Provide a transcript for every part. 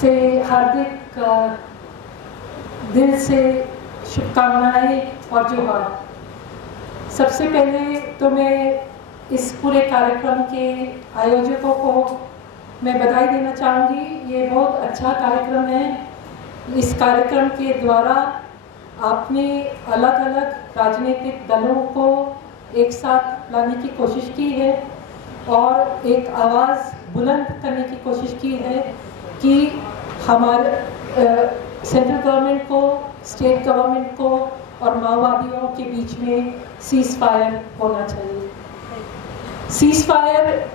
से हार्दिक दिल से शुभकामनाएं और जोहार। सबसे पहले तो मैं इस पूरे कार्यक्रम के आयोजकों को मैं बधाई देना चाहूँगी। ये बहुत अच्छा कार्यक्रम है। इस कार्यक्रम के द्वारा आपने अलग अलग राजनीतिक दलों को एक साथ लाने की कोशिश की है और एक आवाज़ बुलंद करने की कोशिश की है कि हमारे सेंट्रल गवर्नमेंट को, स्टेट गवर्नमेंट को और माओवादियों के बीच में सीज फायर होना चाहिए। सीज फायर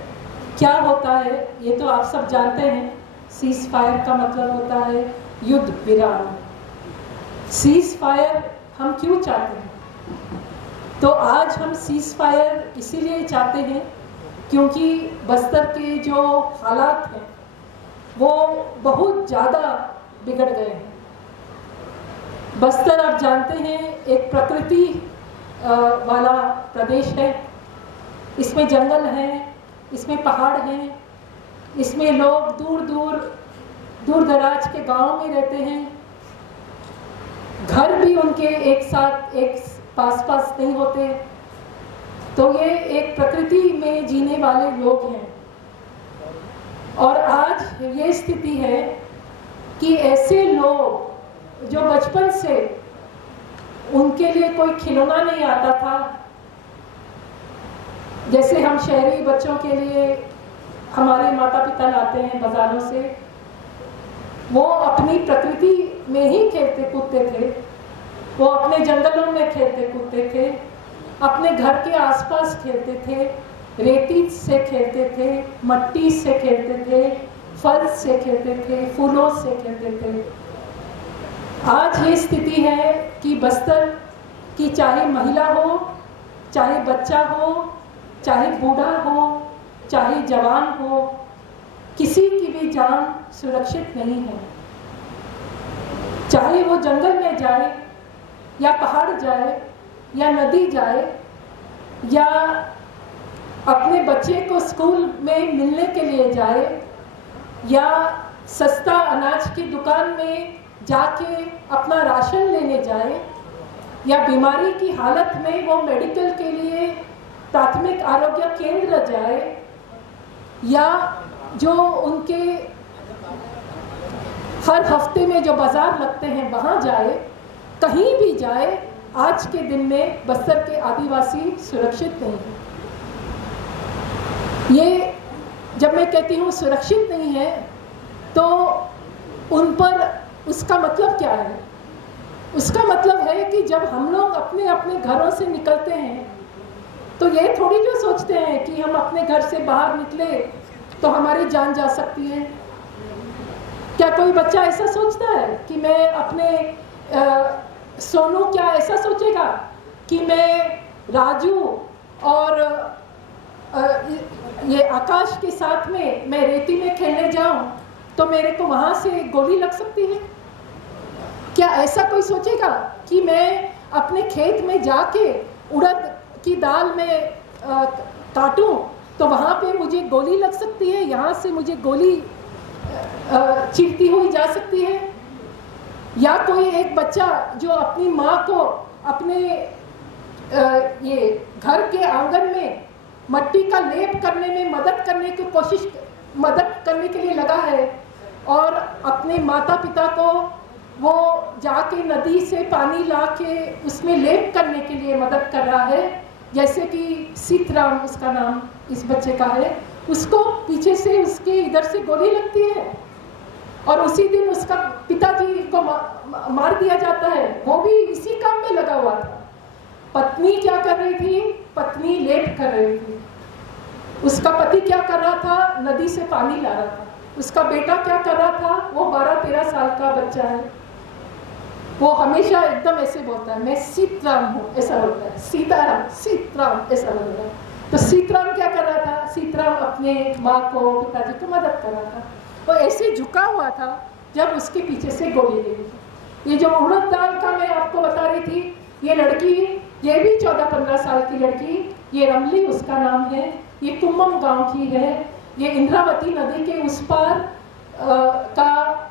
क्या होता है ये तो आप सब जानते हैं। सीज फायर का मतलब होता है युद्ध विराम। सीज फायर हम क्यों चाहते हैं? तो आज हम सीज फायर इसीलिए चाहते हैं क्योंकि बस्तर के जो हालात हैं वो बहुत ज़्यादा बिगड़ गए हैं। बस्तर आप जानते हैं एक प्रकृति वाला प्रदेश है। इसमें जंगल है, इसमें पहाड़ हैं, इसमें लोग दूर दराज के गांव में रहते हैं। घर भी उनके एक साथ एक पास नहीं होते। तो ये एक प्रकृति में जीने वाले लोग हैं और आज ये स्थिति है कि ऐसे लोग जो बचपन से उनके लिए कोई खिलौना नहीं आता था, जैसे हम शहरी बच्चों के लिए हमारे माता पिता लाते हैं बाजारों से, वो अपनी प्रकृति में ही खेलते कूदते थे। वो अपने जंगलों में खेलते कूदते थे, अपने घर के आसपास खेलते थे, रेती से खेलते थे, मट्टी से खेलते थे, फल से खेलते थे, फूलों से खेलते थे। आज ये स्थिति है कि बस्तर की चाहे महिला हो, चाहे बच्चा हो, चाहे बूढ़ा हो, चाहे जवान हो, किसी की भी जान सुरक्षित नहीं है। चाहे वो जंगल में जाए या पहाड़ जाए या नदी जाए या अपने बच्चे को स्कूल में मिलने के लिए जाए या सस्ता अनाज की दुकान में जाके अपना राशन लेने जाए या बीमारी की हालत में वो मेडिकल के लिए प्राथमिक आरोग्य केंद्र जाए या जो उनके हर हफ्ते में जो बाजार लगते हैं वहाँ जाए, कहीं भी जाए, आज के दिन में बस्तर के आदिवासी सुरक्षित नहीं है। ये जब मैं कहती हूँ सुरक्षित नहीं है तो उन पर उसका मतलब क्या है? उसका मतलब है कि जब हम लोग अपने अपने घरों से निकलते हैं तो ये थोड़ी जो सोचते हैं कि हम अपने घर से बाहर निकले तो हमारी जान जा सकती है। क्या कोई बच्चा ऐसा सोचता है कि मैं अपने सोनू क्या ऐसा सोचेगा कि मैं राजू और ये आकाश के साथ में मैं रेती में खेलने जाऊं तो मेरे को वहां से गोली लग सकती है? क्या ऐसा कोई सोचेगा कि मैं अपने खेत में जाके उड़द की दाल में काटूं तो वहां पे मुझे गोली लग सकती है, यहाँ से मुझे गोली चीरती हुई जा सकती है? या कोई एक बच्चा जो अपनी माँ को अपने ये घर के आंगन में मट्टी का लेप करने में मदद करने के लिए लगा है और अपने माता पिता को वो जाके नदी से पानी ला के उसमें लेप करने के लिए मदद कर रहा है, जैसे कि सीतराम उसका नाम इस बच्चे का है, उसको पीछे से उसके इधर से गोली लगती है और उसी दिन उसका पिताजी को मार दिया जाता है। वो भी इसी काम में लगा हुआ था। पत्नी क्या कर रही थी? पत्नी लेप कर रही थी। उसका पति क्या कर रहा था? नदी से पानी ला रहा था। उसका बेटा क्या कर रहा था? वो 12-13 साल का बच्चा है। वो हमेशा एकदम ऐसे बोलता है, मैं सीतराम हूँ, ऐसा बोलता है। सीताराम, सीतराम ऐसा बोलता है। तो सीतराम क्या कर रहा था? सीतराम अपने माँ को, पिताजी को मदद कर रहा था। वो ऐसे झुका हुआ था जब उसके पीछे से गोली लगी थी। ये जो उड़द दाल का मैं आपको बता रही थी, ये लड़की, ये भी 14-15 साल की लड़की, ये रमली उसका नाम है, ये कुम्मम गांव की है। ये इंद्रावती नदी के उस पार का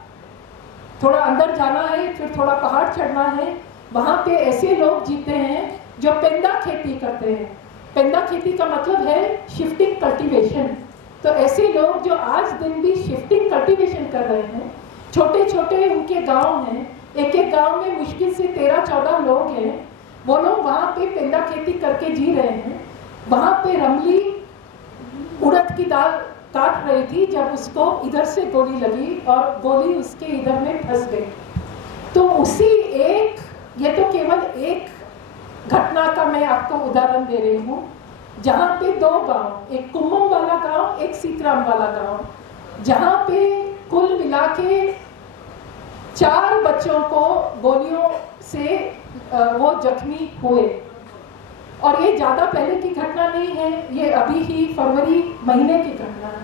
थोड़ा अंदर जाना है, फिर थोड़ा पहाड़ चढ़ना है। वहाँ पे ऐसे लोग जीते हैं जो पेंदा खेती करते हैं। पेंदा खेती का मतलब है शिफ्टिंग कल्टीवेशन। तो ऐसे लोग जो आज दिन भी शिफ्टिंग कल्टीवेशन कर रहे हैं, छोटे छोटे उनके गांव हैं, एक एक गांव में मुश्किल से 13-14 लोग हैं, वो लोग वहाँ पे पेंदा खेती करके जी रहे हैं। वहाँ पे रमली उड़द की दाल काट रही थी जब उसको इधर से गोली लगी और गोली उसके इधर में फंस गई। तो उसी एक, ये तो केवल एक घटना का मैं आपको उदाहरण दे रही हूँ, जहाँ पे 2 गांव, एक कुम्मम वाला गांव, एक सीतराम वाला गांव, जहाँ पे कुल मिला के 4 बच्चों को गोलियों से वो जख्मी हुए। और ये ज़्यादा पहले की घटना नहीं है, ये अभी ही फरवरी महीने की घटना है।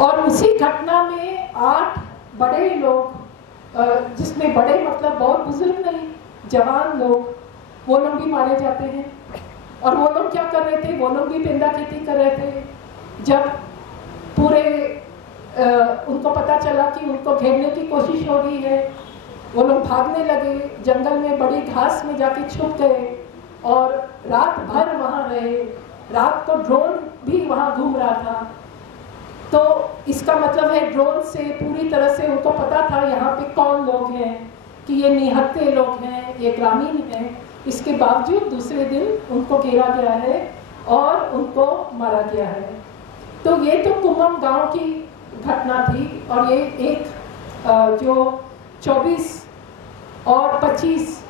और उसी घटना में 8 बड़े लोग, जिसमें बड़े मतलब बहुत बुजुर्ग नहीं, जवान लोग, वो लोग भी मारे जाते हैं। और वो लोग क्या कर रहे थे? वो लोग भी पेंदा खेती कर रहे थे। जब पूरे उनको पता चला कि उनको घेरने की कोशिश हो रही है, वो लोग भागने लगे, जंगल में बड़ी घास में जाके छुप गए और रात भर वहाँ रहे। रात को ड्रोन भी वहाँ घूम रहा था। तो इसका मतलब है ड्रोन से पूरी तरह से उनको पता था यहाँ पे कौन लोग हैं, कि ये निहत्थे लोग हैं, ये ग्रामीण हैं। इसके बावजूद दूसरे दिन उनको घेरा गया है और उनको मारा गया है। तो ये तो कुम्मम गांव की घटना थी। और ये एक जो 24 और 25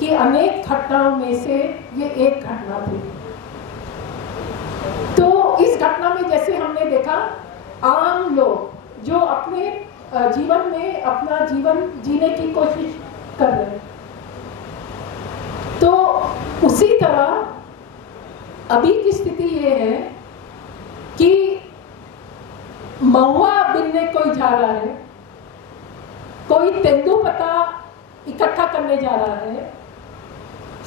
की अनेक घटनाओं में से ये एक घटना थी। तो इस घटना में जैसे हमने देखा, आम लोग जो अपने जीवन में अपना जीवन जीने की कोशिश कर रहे हैं, तो उसी तरह अभी की स्थिति ये है कि महुआ बिनने कोई जा रहा है, कोई तेंदुपत्ता इकट्ठा करने जा रहा है।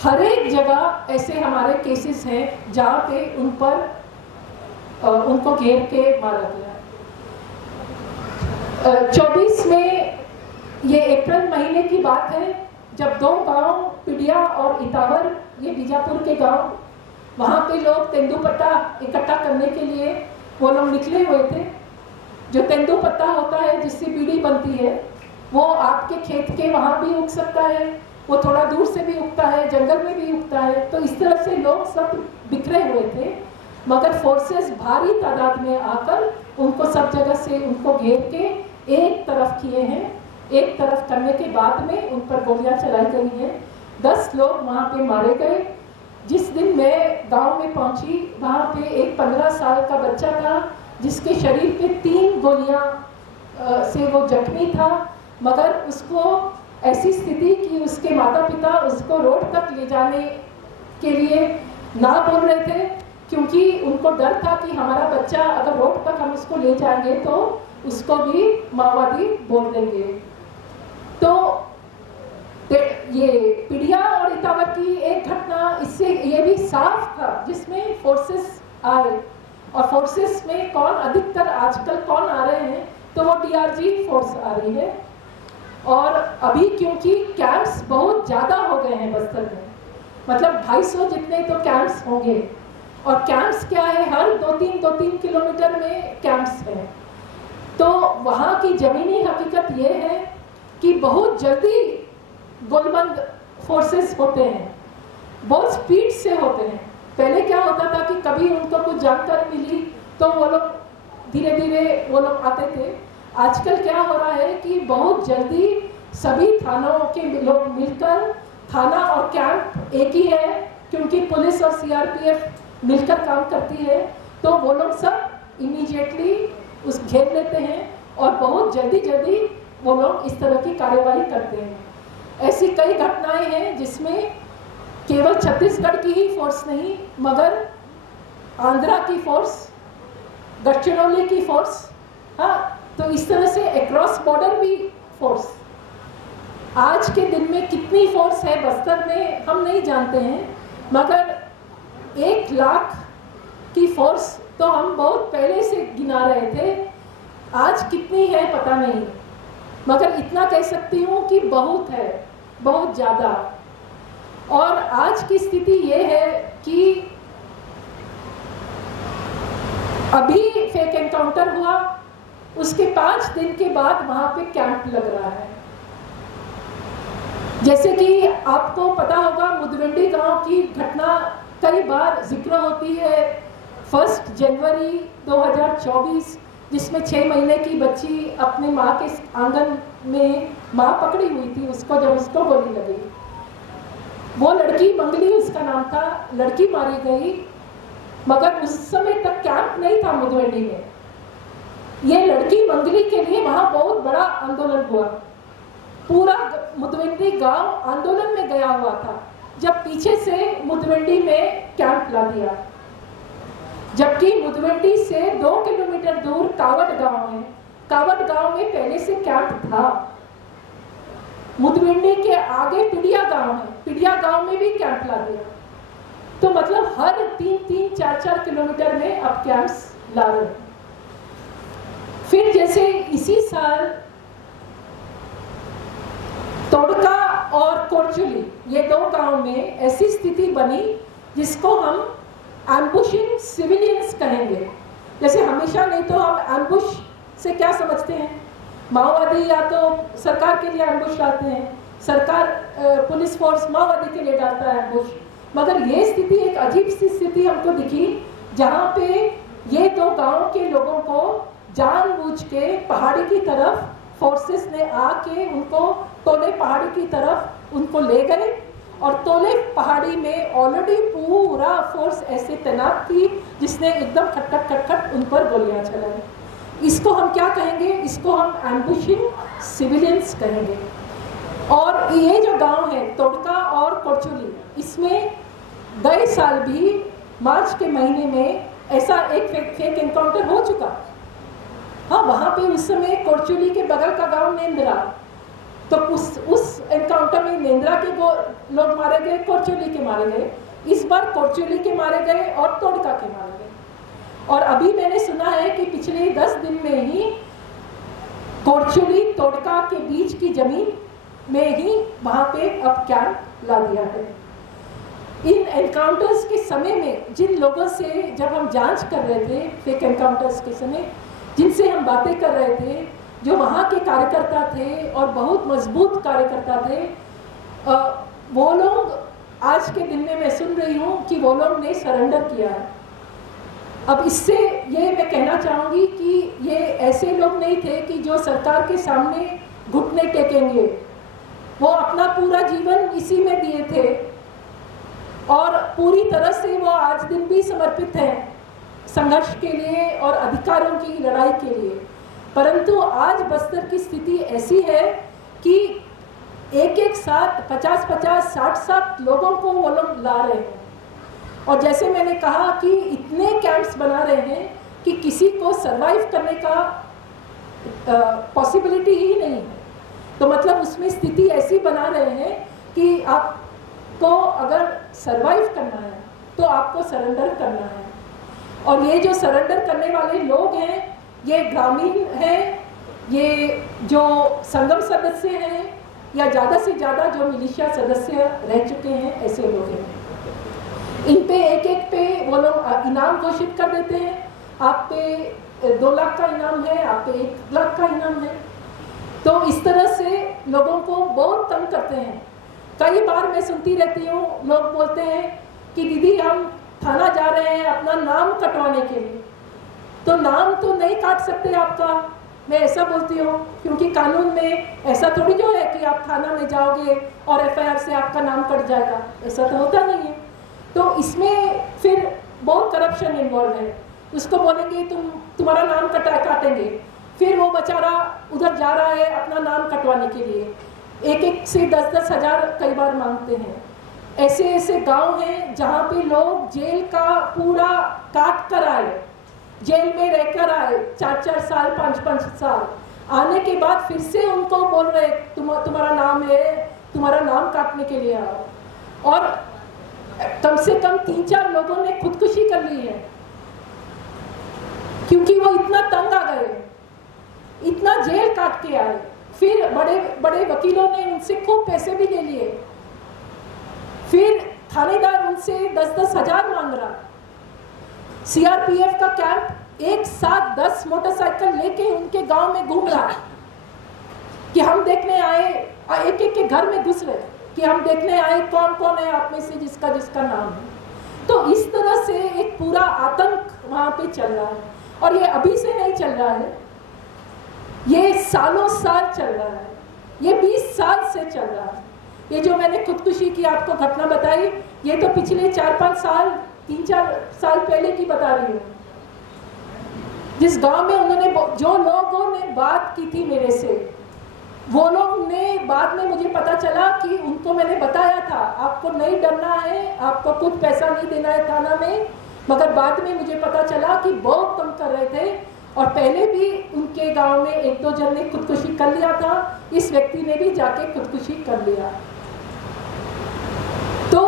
हर एक जगह ऐसे हमारे केसेस हैं जहाँ पे उनको घेर के मारा गया। 24 में, ये अप्रैल महीने की बात है, जब 2 गांव, पिडिया और इटावर, ये बीजापुर के गांव, वहाँ पे लोग तेंदुपत्ता इकट्ठा करने के लिए वो लोग निकले हुए थे। जो तेंदुपत्ता होता है जिससे बीड़ी बनती है, वो आपके खेत के वहाँ भी उग सकता है, वो थोड़ा दूर से भी उगता है, जंगल में भी उगता है। तो इस तरह से लोग सब बिखरे हुए थे, मगर फोर्सेस भारी तादाद में आकर उनको सब जगह से उनको घेर के एक तरफ किए हैं। एक तरफ करने के बाद में उन पर गोलियां चलाई गई हैं। 10 लोग वहाँ पे मारे गए। जिस दिन मैं गांव में पहुंची, वहाँ पे एक 15 साल का बच्चा था जिसके शरीर पे 3 गोलियां से वो जख्मी था, मगर उसको ऐसी स्थिति कि उसके माता पिता उसको रोड तक ले जाने के लिए ना बोल रहे थे, क्योंकि उनको डर था कि हमारा बच्चा अगर रोड तक हम उसको ले जाएंगे तो उसको भी माओवादी बोल देंगे। तो ये पिडिया और इटावर की एक घटना, इससे ये भी साफ था, जिसमें फोर्सेस आए। और फोर्सेस में कौन अधिकतर आजकल कौन आ रहे हैं, तो वो डीआरजी फोर्स आ रही है। और अभी क्योंकि कैंप्स बहुत ज़्यादा हो गए हैं बस्तर में, मतलब 250 जितने तो कैंप्स होंगे। और कैंप्स क्या है, हर 2-3 किलोमीटर में कैंप्स हैं। तो वहाँ की ज़मीनी हकीकत ये है कि बहुत जल्दी गोलबंद फोर्सेस होते हैं, बहुत स्पीड से होते हैं। पहले क्या होता था कि कभी उनको कुछ जानकारी मिली तो वो लोग धीरे धीरे वो लोग आते थे। आजकल क्या हो रहा है कि बहुत जल्दी सभी थानों के लोग मिलकर, थाना और कैंप एक ही है क्योंकि पुलिस और सीआरपीएफ मिलकर काम करती है, तो वो लोग सब इमीडिएटली उस घेर लेते हैं और बहुत जल्दी वो लोग इस तरह की कार्यवाही करते हैं। ऐसी कई घटनाएं हैं जिसमें केवल छत्तीसगढ़ की ही फोर्स नहीं, मगर आंध्रा की फोर्स, गढ़चिरौली की फोर्स, हाँ, तो इस तरह से अक्रॉस बॉर्डर भी फोर्स। आज के दिन में कितनी फोर्स है बस्तर में हम नहीं जानते हैं, मगर 1 लाख की फोर्स तो हम बहुत पहले से गिना रहे थे। आज कितनी है पता नहीं। मगर इतना कह सकती हूँ कि बहुत है, बहुत ज़्यादा। और आज की स्थिति ये है कि अभी फेक एनकाउंटर हुआ, उसके 5 दिन के बाद वहाँ पे कैंप लग रहा है। जैसे कि आपको पता होगा, मुदवेंडी गांव की घटना कई बार जिक्र होती है। 1 जनवरी 2024, जिसमें 6 महीने की बच्ची अपने माँ के आंगन में माँ पकड़ी हुई थी, उसको जब उसको गोली लगी, वो लड़की मंगली उसका नाम था, लड़की मारी गई। मगर उस समय तक कैंप नहीं था मुदवेंडी में। ये लड़की मंगली के लिए वहाँ बहुत बड़ा आंदोलन हुआ, पूरा मुदवेंडी गांव आंदोलन में गया हुआ था, जब पीछे से मुदवेंडी में कैंप ला दिया। जबकि मुदवेंडी से 2 किलोमीटर दूर कावट गांव है, कावट गांव में पहले से कैंप था। मुदवेंडी के आगे पिडिया गांव है, पिडिया गांव में भी कैंप ला दिया। तो मतलब हर 3-3, 4-4 किलोमीटर में अब कैंप्स ला रहे हैं। फिर जैसे इसी साल तोड़का और कोरचुली, ये 2 गांव में ऐसी स्थिति बनी जिसको हम एम्बुशिंग सिविलियंस कहेंगे। जैसे हमेशा नहीं तो हम एम्बुश से क्या समझते हैं, माओवादी या तो सरकार के लिए एम्बुश डालते हैं, सरकार पुलिस फोर्स माओवादी के लिए डालता है एम्बुश। मगर ये स्थिति एक अजीब सी स्थिति हमको दिखी, जहाँ पे ये 2 गांव के लोगों को जानबूझ के पहाड़ी की तरफ फोर्सेस ने आके उनको तोले पहाड़ी की तरफ उनको ले गए। और तोले पहाड़ी में ऑलरेडी पूरा फोर्स ऐसे तैनात थी जिसने एकदम खटखट खटखट उन पर गोलियां चलाई। इसको हम क्या कहेंगे, इसको हम एम्बुशिंग सिविलियंस कहेंगे। और ये जो गांव है तोड़का और कोरचुली, इसमें गए साल भी मार्च के महीने में ऐसा एक फेक एनकाउंटर हो चुका। हाँ, वहाँ पे उस समय कोरचुली के बगल का गांव नेंद्रा, तो उस एनकाउंटर में नेंद्रा के लोग मारे गए, कोरचुली के मारे गए। इस बार कोरचुली के मारे गए और तोड़का के मारे गए। और अभी मैंने सुना है कि पिछले 10 दिन में ही कोरचुली तोड़का के बीच की जमीन में ही वहाँ पे अब कैंप ला दिया है। इन एनकाउंटर्स के समय में जिन लोगों से जब हम जांच कर रहे थे, फेक एनकाउंटर्स के समय जिनसे हम बातें कर रहे थे, जो वहाँ के कार्यकर्ता थे और बहुत मजबूत कार्यकर्ता थे, वो लोग आज के दिन में मैं सुन रही हूँ कि वो लोग ने सरेंडर किया है। अब इससे ये मैं कहना चाहूँगी कि ये ऐसे लोग नहीं थे कि जो सरकार के सामने घुटने टेकेंगे। वो अपना पूरा जीवन इसी में दिए थे और पूरी तरह से वो आज दिन भी समर्पित हैं संघर्ष के लिए और अधिकारों की लड़ाई के लिए। परंतु आज बस्तर की स्थिति ऐसी है कि एक साथ 50-50, 60-60 लोगों को वो लोग ला रहे हैं। और जैसे मैंने कहा कि इतने कैंप्स बना रहे हैं कि किसी को सरवाइव करने का पॉसिबिलिटी ही नहीं है। तो मतलब उसमें स्थिति ऐसी बना रहे हैं कि आपको अगर सरवाइव करना है तो आपको सरेंडर करना है। और ये जो सरेंडर करने वाले लोग हैं, ये ग्रामीण हैं, ये जो संगम सदस्य हैं, या ज़्यादा से ज़्यादा जो मिलिशिया सदस्य रह चुके हैं, ऐसे लोग हैं। इन पे एक पे वो लोग इनाम घोषित कर देते हैं। आप पे 2 लाख का इनाम है, आप पे 1 लाख का इनाम है। तो इस तरह से लोगों को बहुत तंग करते हैं। कई बार मैं सुनती रहती हूँ, लोग बोलते हैं कि दीदी हम थाना जा रहे हैं अपना नाम कटवाने के लिए। तो नाम तो नहीं काट सकते आपका, मैं ऐसा बोलती हूँ, क्योंकि कानून में ऐसा थोड़ी जो है कि आप थाना में जाओगे और FIR से आपका नाम कट जाएगा, ऐसा तो होता नहीं है। तो इसमें फिर बहुत करप्शन इन्वॉल्व है। उसको बोलेंगे तुम्हारा नाम काटेंगे, फिर वो बेचारा उधर जा रहा है अपना नाम कटवाने के लिए, 1 से 10-10 हज़ार कई बार मांगते हैं। ऐसे गांव हैं जहाँ पे लोग जेल का पूरा काट कर आए, जेल में रहकर आए 4-4 साल, 5-5 साल, आने के बाद फिर से उनको बोल रहे तुम्हारा नाम है, तुम्हारा नाम काटने के लिए आओ। और कम से कम 3-4 लोगों ने खुदकुशी कर ली है, क्योंकि वो इतना तंग आ गए, इतना जेल काट के आए, फिर बड़े बड़े वकीलों ने उनसे खूब पैसे भी ले लिए। फिर थानेदार उनसे 10-10 हजार मांग रहा। सीआरपीएफ का कैंप एक साथ 10 मोटरसाइकिल लेके उनके गांव में घूम रहा कि हम देखने आए, एक एक के घर में घुस रहे कि हम देखने आए कौन कौन है आप में से जिसका जिसका नाम है। तो इस तरह से एक पूरा आतंक वहां पे चल रहा है, और ये अभी से नहीं चल रहा है, ये सालों साल चल रहा है, ये 20 साल से चल रहा है। ये जो मैंने खुदकुशी की आपको घटना बताई, ये तो पिछले 4-5 साल 3-4 साल पहले की बता रही हूँ। जिस गांव में उन्होंने, जो लोगों ने बात की थी मेरे से, वो लोग ने बाद में मुझे पता चला कि उनको मैंने बताया था आपको नहीं डरना है, आपको कुछ पैसा नहीं देना है थाना में, मगर बाद में मुझे पता चला कि बहुत कम कर रहे थे, और पहले भी उनके गांव में 1-2 जन ने खुदकुशी कर लिया था, इस व्यक्ति ने भी जाके खुदकुशी कर लिया। तो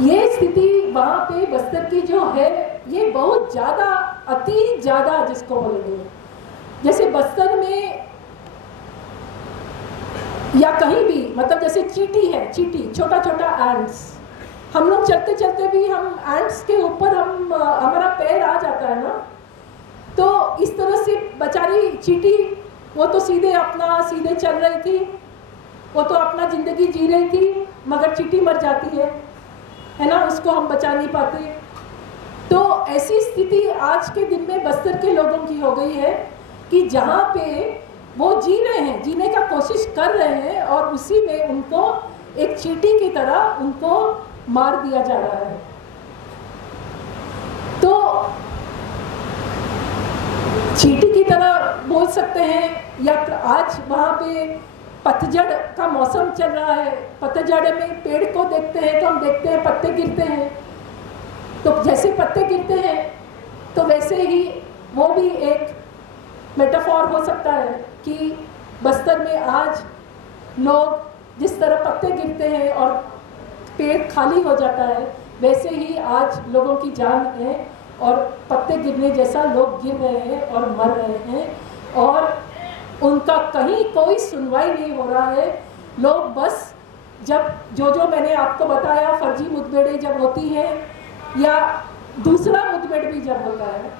ये स्थिति वहां पे बस्तर की जो है, ये बहुत ज्यादा, अति ज्यादा जिसको बोलेंगे, जैसे बस्तर में या कहीं भी, मतलब जैसे चींटी है, चींटी, छोटा छोटा एंट्स, हम लोग चलते चलते भी हम एंट्स के ऊपर हमारा पैर आ जाता है ना, तो इस तरह से बेचारी चींटी, वो तो सीधे चल रही थी, वो तो अपना जिंदगी जी रही थी, मगर चींटी मर जाती है ना, उसको हम बचा नहीं पाते। तो ऐसी स्थिति आज के दिन में बस्तर के लोगों की हो गई है कि जहाँ पे वो जी रहे हैं, जीने का कोशिश कर रहे हैं, और उसी में उनको एक चींटी की तरह उनको मार दिया जा रहा है। तो चींटी की तरह बोल सकते हैं, या आज वहाँ पे पतझड़ का मौसम चल रहा है, पतझड़ में पेड़ को देखते हैं तो हम देखते हैं पत्ते गिरते हैं, तो जैसे पत्ते गिरते हैं तो वैसे ही वो भी एक मेटाफॉर हो सकता है कि बस्तर में आज लोग जिस तरह पत्ते गिरते हैं और पेड़ खाली हो जाता है, वैसे ही आज लोगों की जान है और पत्ते गिरने जैसा लोग गिर रहे हैं और मर रहे हैं, और उनका कहीं कोई सुनवाई नहीं हो रहा है। लोग बस जब जो मैंने आपको बताया, फर्जी मुठभेड़ें जब होती हैं या दूसरा मुठभेड़ भी जब होता है,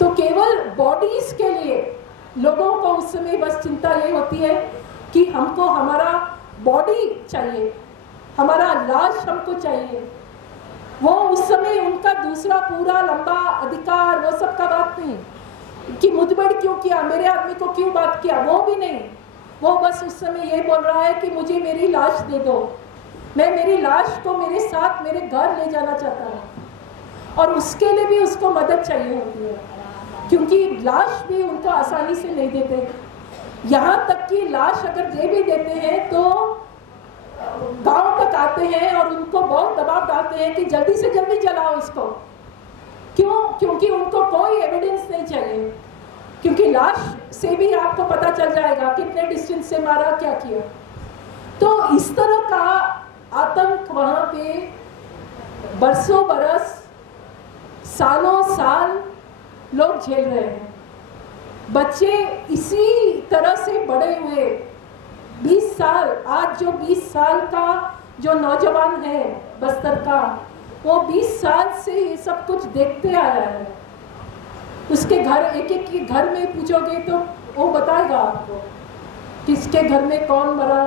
तो केवल बॉडीज के लिए लोगों को उस समय बस चिंता ये होती है कि हमको हमारा बॉडी चाहिए, हमारा लाश हमको चाहिए। वो उस समय उनका दूसरा पूरा लंबा अधिकार, वो सब का बात नहीं कि मुठभेड़ क्यों किया, मेरे आदमी को क्यों बात किया, वो भी नहीं। वो बस उस समय ये बोल रहा है कि मुझे मेरी लाश दे दो, मैं मेरी लाश को मेरे साथ मेरे घर ले जाना चाहता हूँ, और उसके लिए भी उसको मदद चाहिए होती है, क्योंकि लाश भी उनको आसानी से नहीं देते। यहाँ तक कि लाश अगर दे भी देते हैं तो गांव तक आते हैं और उनको बहुत दबाव डालते हैं कि जल्दी से जल्दी जलाओ इसको। क्यों? क्योंकि उनको कोई एविडेंस नहीं चाहिए, क्योंकि लाश से भी आपको पता चल जाएगा कितने डिस्टेंस से मारा, क्या किया। तो इस तरह का आतंक वहां पे बरसों बरस, सालों साल लोग झेल रहे हैं। बच्चे इसी तरह से बड़े हुए 20 साल, आज जो 20 साल का जो नौजवान है बस्तर का, वो 20 साल से ये सब कुछ देखते आया है। उसके घर, एक एक के घर में पूछोगे तो वो बताएगा आपको किसके घर में कौन मरा,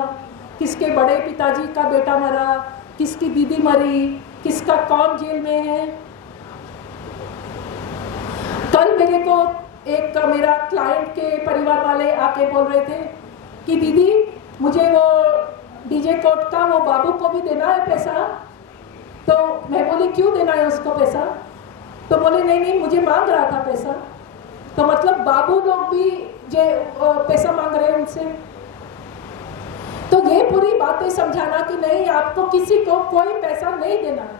किसके बड़े पिताजी का बेटा मरा, किसकी दीदी मरी, किसका कौन जेल में है। कल मेरे को एक मेरा क्लाइंट के परिवार वाले आके बोल रहे थे कि दीदी मुझे वो डीजे कोर्ट का वो बाबू को भी देना है पैसा। तो मैं बोली क्यों देना है उसको पैसा? तो बोले नहीं मुझे मांग रहा था पैसा। तो मतलब बाबू लोग भी जो पैसा मांग रहे हैं उनसे। तो ये पूरी बातें समझाना कि नहीं, आपको किसी को कोई पैसा नहीं देना है,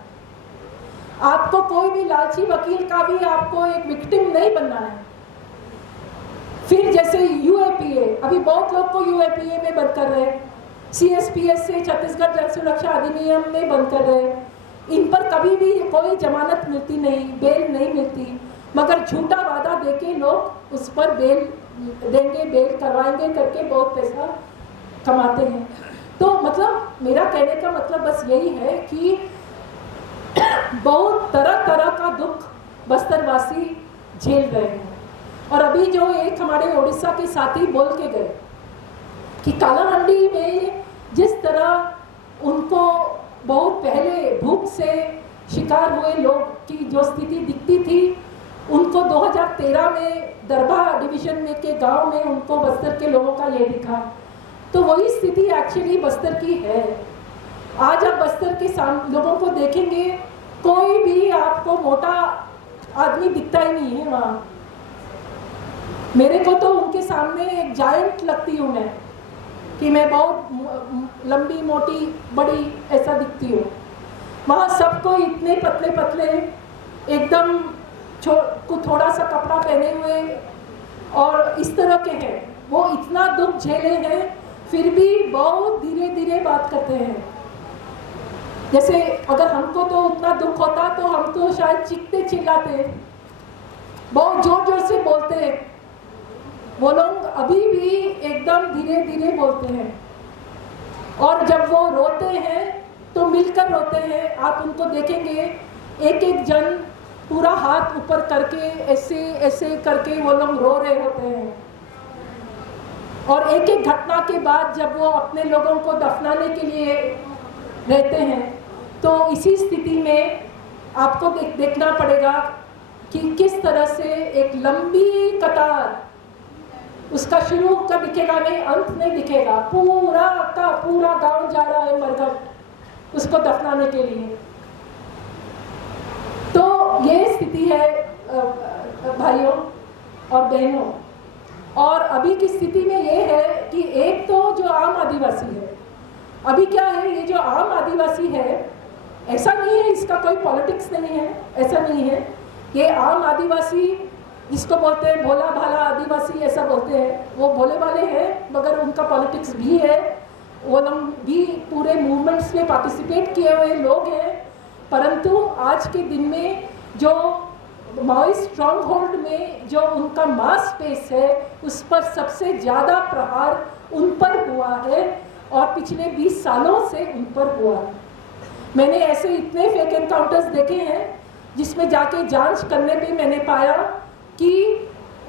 आपको कोई भी लालची वकील का भी आपको एक विक्टिम नहीं बनना है। फिर जैसे यूएपीए, अभी बहुत लोग को यूएपीए में बंद कर रहे हैं, सीएसपीएस से छत्तीसगढ़ जल सुरक्षा अधिनियम में बंद कर रहे हैं। इन पर कभी भी कोई जमानत मिलती नहीं, बेल नहीं मिलती, मगर झूठा वादा देके लोग उस पर बेल देंगे, बेल करवाएंगे करके बहुत पैसा कमाते हैं। तो मतलब मेरा कहने का मतलब बस यही है कि बहुत तरह तरह का दुख बस्तरवासी झेल रहे हैं। और अभी जो एक हमारे उड़ीसा के साथी बोल के गए कि कालाहांडी में जिस तरह उनको बहुत पहले भूख से शिकार हुए लोग की जो स्थिति दिखती थी, उनको 2013 में दरभा डिवीजन में के गांव में उनको बस्तर के लोगों का ये दिखा। तो वही स्थिति एक्चुअली बस्तर की है। आज आप बस्तर के लोगों को देखेंगे, कोई भी आपको मोटा आदमी दिखता ही नहीं है वहाँ। मेरे को तो उनके सामने एक जायंट लगती हूँ मैं, कि मैं बहुत लंबी मोटी बड़ी ऐसा दिखती हूँ। वहाँ सबको इतने पतले पतले एकदम थोड़ा सा कपड़ा पहने हुए और इस तरह के हैं। वो इतना दुख झेले हैं फिर भी बहुत धीरे धीरे बात करते हैं। जैसे अगर हमको तो उतना दुख होता तो हम तो शायद चीखते चिल्लाते, बहुत जोर जोर से बोलते। वो लोग अभी भी एकदम धीरे धीरे बोलते हैं। और जब वो रोते हैं तो मिलकर रोते हैं। आप उनको देखेंगे एक एक जन पूरा हाथ ऊपर करके ऐसे ऐसे करके वो लोग रो रहे होते हैं। और एक एक घटना के बाद जब वो अपने लोगों को दफनाने के लिए रहते हैं तो इसी स्थिति में आपको देखना पड़ेगा कि किस तरह से एक लंबी कतार, उसका शुरू का दिखेगा नहीं, अंत नहीं दिखेगा, पूरा का पूरा गांव जा रहा है मरघट उसको दफनाने के लिए। तो ये स्थिति है भाइयों और बहनों। और अभी की स्थिति में ये है कि एक तो जो आम आदिवासी है, अभी क्या है, ये जो आम आदिवासी है, ऐसा नहीं है इसका कोई पॉलिटिक्स नहीं है, ऐसा नहीं है। ये आम आदिवासी जिसको बोलते हैं भोला भाला आदिवासी ऐसा बोलते हैं, वो भोले वाले हैं मगर उनका पॉलिटिक्स भी है। वो लोग भी पूरे मूवमेंट्स में पार्टिसिपेट किए हुए लोग हैं। परंतु आज के दिन में जो माओइस्ट स्ट्रॉन्ग होल्ड में जो उनका मास स्पेस है उस पर सबसे ज़्यादा प्रहार उन पर हुआ है और पिछले 20 सालों से उन पर हुआ है। मैंने ऐसे इतने फेक एनकाउंटर्स देखे हैं जिसमें जाके जांच करने पे मैंने पाया कि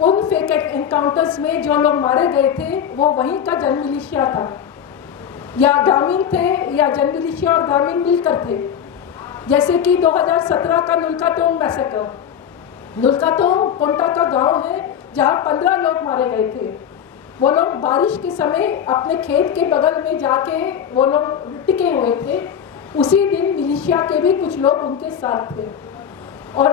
उन फेक एनकाउंटर्स में जो लोग मारे गए थे वो वहीं का जन मिलिशिया था, या ग्रामीण थे, या जन मिलिशिया और ग्रामीण मिलकर थे। जैसे कि 2017 का नुल्कातोंग मैसेकर, नुल्कातोंग कोंटा का गांव है जहां 15 लोग मारे गए थे। वो लोग बारिश के समय अपने खेत के बगल में जाके वो लोग टिके हुए थे। उसी दिन मिलिशिया के भी कुछ लोग उनके साथ थे और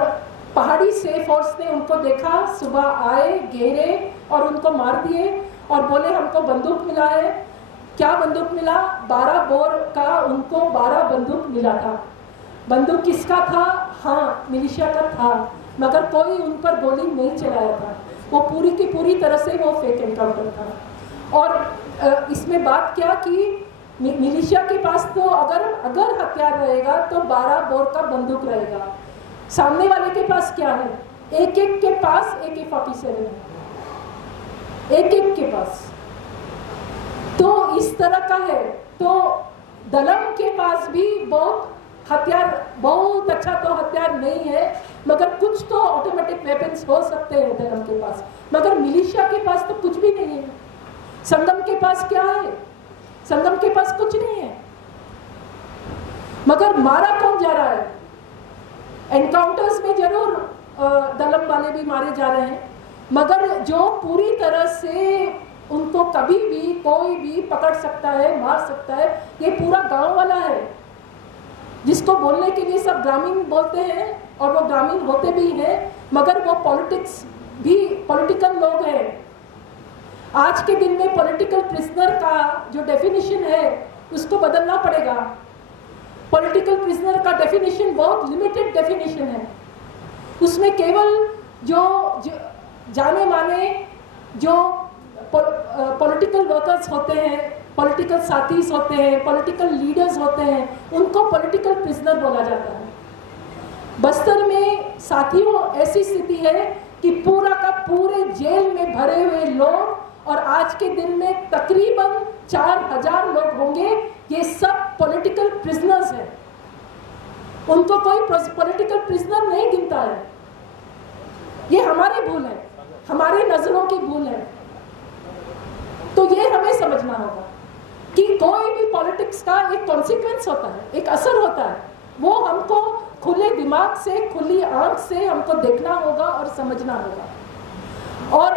पहाड़ी से फोर्स ने उनको देखा, सुबह आए, घेरे और उनको मार दिए और बोले हमको बंदूक मिला है। क्या बंदूक मिला? 12 बोर का उनको 12 बंदूक मिला था। बंदूक किसका था? हाँ, मिलिशिया का था, मगर कोई उन पर गोली नहीं चलाया था। वो पूरी की पूरी तरह से वो फेक एनकाउंटर था। और इसमें बात क्या कि मिलिशिया के पास तो अगर हथियार रहेगा तो 12 बोर का बंदूक रहेगा। सामने वाले के पास क्या है? एक एक के पास AK-47 है, एक एक के पास। तो इस तरह का है। तो दलम के पास भी बहुत हथियार, बहुत अच्छा तो हथियार नहीं है, मगर कुछ तो ऑटोमेटिक वेपन्स हो सकते हैं दलम के पास, मगर मिलिशिया के पास तो कुछ भी नहीं है। संगम के पास क्या है? संगम के पास कुछ नहीं है, मगर मारा कौन जा रहा है? एनकाउंटर्स में जरूर दलम वाले भी मारे जा रहे हैं, मगर जो पूरी तरह से उनको कभी भी कोई भी पकड़ सकता है, मार सकता है, ये पूरा गांव वाला है, जिसको बोलने के लिए सब ग्रामीण बोलते हैं और वो ग्रामीण होते भी हैं, मगर वो पॉलिटिक्स भी पॉलिटिकल लोग हैं। आज के दिन में पॉलिटिकल प्रिजनर का जो डेफिनेशन है उसको बदलना पड़ेगा। पॉलिटिकल प्रिजनर का डेफिनेशन बहुत लिमिटेड डेफिनेशन है। उसमें केवल जो जाने माने जो पॉलिटिकल वर्कर्स होते हैं, पॉलिटिकल साथीज होते हैं, पॉलिटिकल लीडर्स होते हैं, उनको पॉलिटिकल प्रिजनर बोला जाता है। बस्तर में साथियों ऐसी स्थिति है कि पूरा का पूरे जेल में भरे हुए लोग, और आज के दिन में तकरीबन 4000 लोग होंगे, ये सब पॉलिटिकल प्रिजनर्स हैं। उनको कोई पॉलिटिकल प्रिजनर नहीं गिनता है। ये हमारी भूल है, हमारी नजरों की भूल है। तो ये हमें समझना होगा कि कोई भी पॉलिटिक्स का एक कॉन्सिक्वेंस होता है, एक असर होता है, वो हमको खुले दिमाग से, खुली आंख से हमको देखना होगा और समझना होगा। और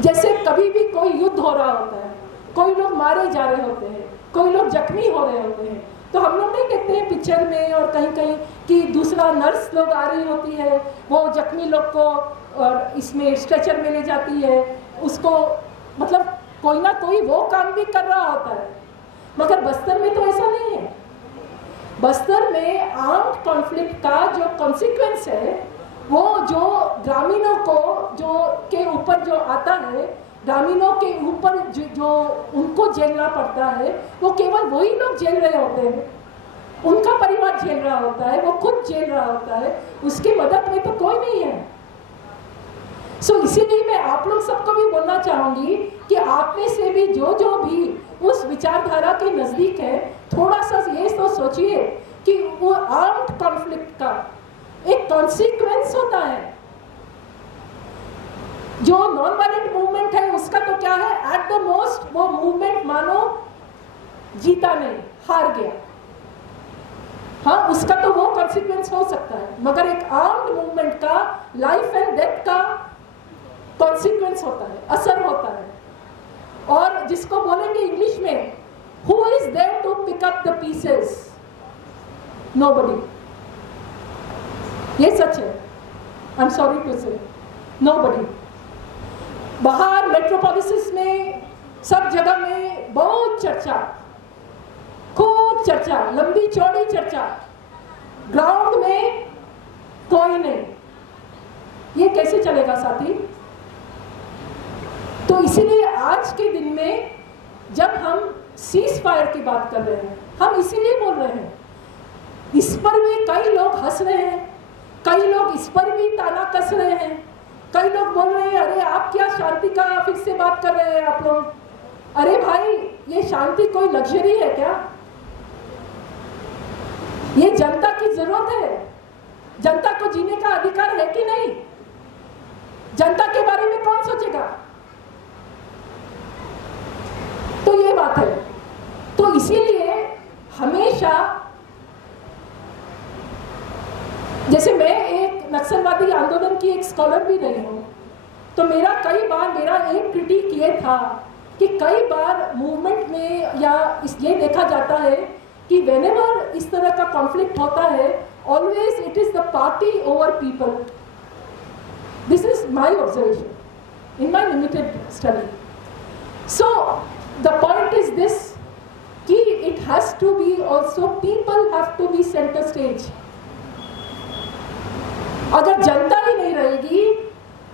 जैसे कभी भी कोई युद्ध हो रहा होता है, कोई लोग मारे जा रहे होते हैं, कोई लोग जख्मी हो रहे होते हैं, तो हम लोग नहीं देखते हैं पिक्चर में और कहीं कहीं कि दूसरा नर्स लोग आ रही होती है, वो जख्मी लोग को और इसमें स्ट्रेचर में ले जाती है, उसको मतलब कोई ना कोई वो काम भी कर रहा होता है। मगर बस्तर में तो ऐसा नहीं है। बस्तर में आर्म्ड कॉन्फ्लिक्ट का जो कॉन्सिक्वेंस है, वो जो ग्रामीणों को जो के ऊपर जो आता है, ग्रामीणों के ऊपर जो उनको झेलना पड़ता है, वो केवल वही लोग झेल रहे होते हैं, उनका परिवार झेल रहा होता है, वो खुद झेल रहा होता है, उसकी मदद में तो कोई नहीं है। इसीलिए मैं आप लोग सबको भी बोलना चाहूंगी कि आप में से भी जो भी उस विचारधारा के नजदीक है, थोड़ा सा ये तो सोचिए कि वो आर्म्ड कॉन्फ्लिक्ट का एक कॉन्सिक्वेंस होता है। जो नॉन वायलेंट मूवमेंट है उसका तो क्या है, एट द मोस्ट वो मूवमेंट मानो जीता नहीं, हार गया, हाँ उसका तो वो कॉन्सिक्वेंस हो सकता है। मगर एक आर्म्ड मूवमेंट का लाइफ एंड डेथ का कॉन्सिक्वेंस होता है, असर होता है। और जिसको बोलेंगे इंग्लिश में, who is there to pick up the pieces? Nobody. ये सच है, I am sorry to say, nobody. बाहर मेट्रोपोलिस में सब जगह में बहुत चर्चा, खूब चर्चा, लंबी चौड़ी चर्चा, ग्राउंड में कोई नहीं। ये कैसे चलेगा साथी? तो इसीलिए आज के दिन में जब हम सीज फायर की बात कर रहे हैं, हम इसीलिए बोल रहे हैं। इस पर भी कई लोग हंस रहे हैं, कई लोग इस पर भी ताना कस रहे हैं, कई लोग बोल रहे हैं अरे आप क्या शांति का फिर से बात कर रहे हैं आप लोग। अरे भाई, ये शांति कोई लग्जरी है क्या? ये जनता की जरूरत है। जनता को जीने का अधिकार है कि नहीं? जनता के बारे में कौन सोचेगा? तो ये बात है। तो इसीलिए हमेशा, जैसे मैं एक नक्सलवादी आंदोलन की एक स्कॉलर भी नहीं हूं, तो मेरा एक क्रिटिक ये था कि कई बार मूवमेंट में या ये देखा जाता है कि व्हेनेवर इस तरह का कॉन्फ्लिक्ट होता है, always it is the party over people. This is my observation in my limited study. So the point is this कि it has to be also, people have to be centre stage. अगर जनता ही नहीं रहेगी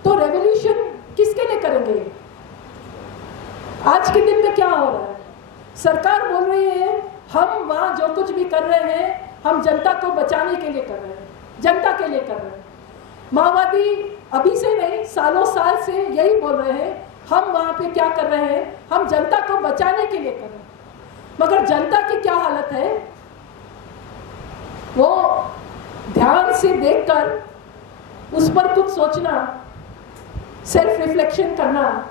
तो revolution किसके लिए करेंगे? आज के दिन में क्या हो रहा है? सरकार बोल रही है हम वहां जो कुछ भी कर रहे हैं हम जनता को बचाने के लिए कर रहे हैं, जनता के लिए कर रहे हैं। माओवादी अभी से नहीं, सालों साल से यही बोल रहे हैं हम वहां पे क्या कर रहे हैं, हम जनता को बचाने के लिए कर रहे हैं। मगर जनता की क्या हालत है, वो ध्यान से देखकर उस पर कुछ सोचना, सेल्फ रिफ्लेक्शन करना,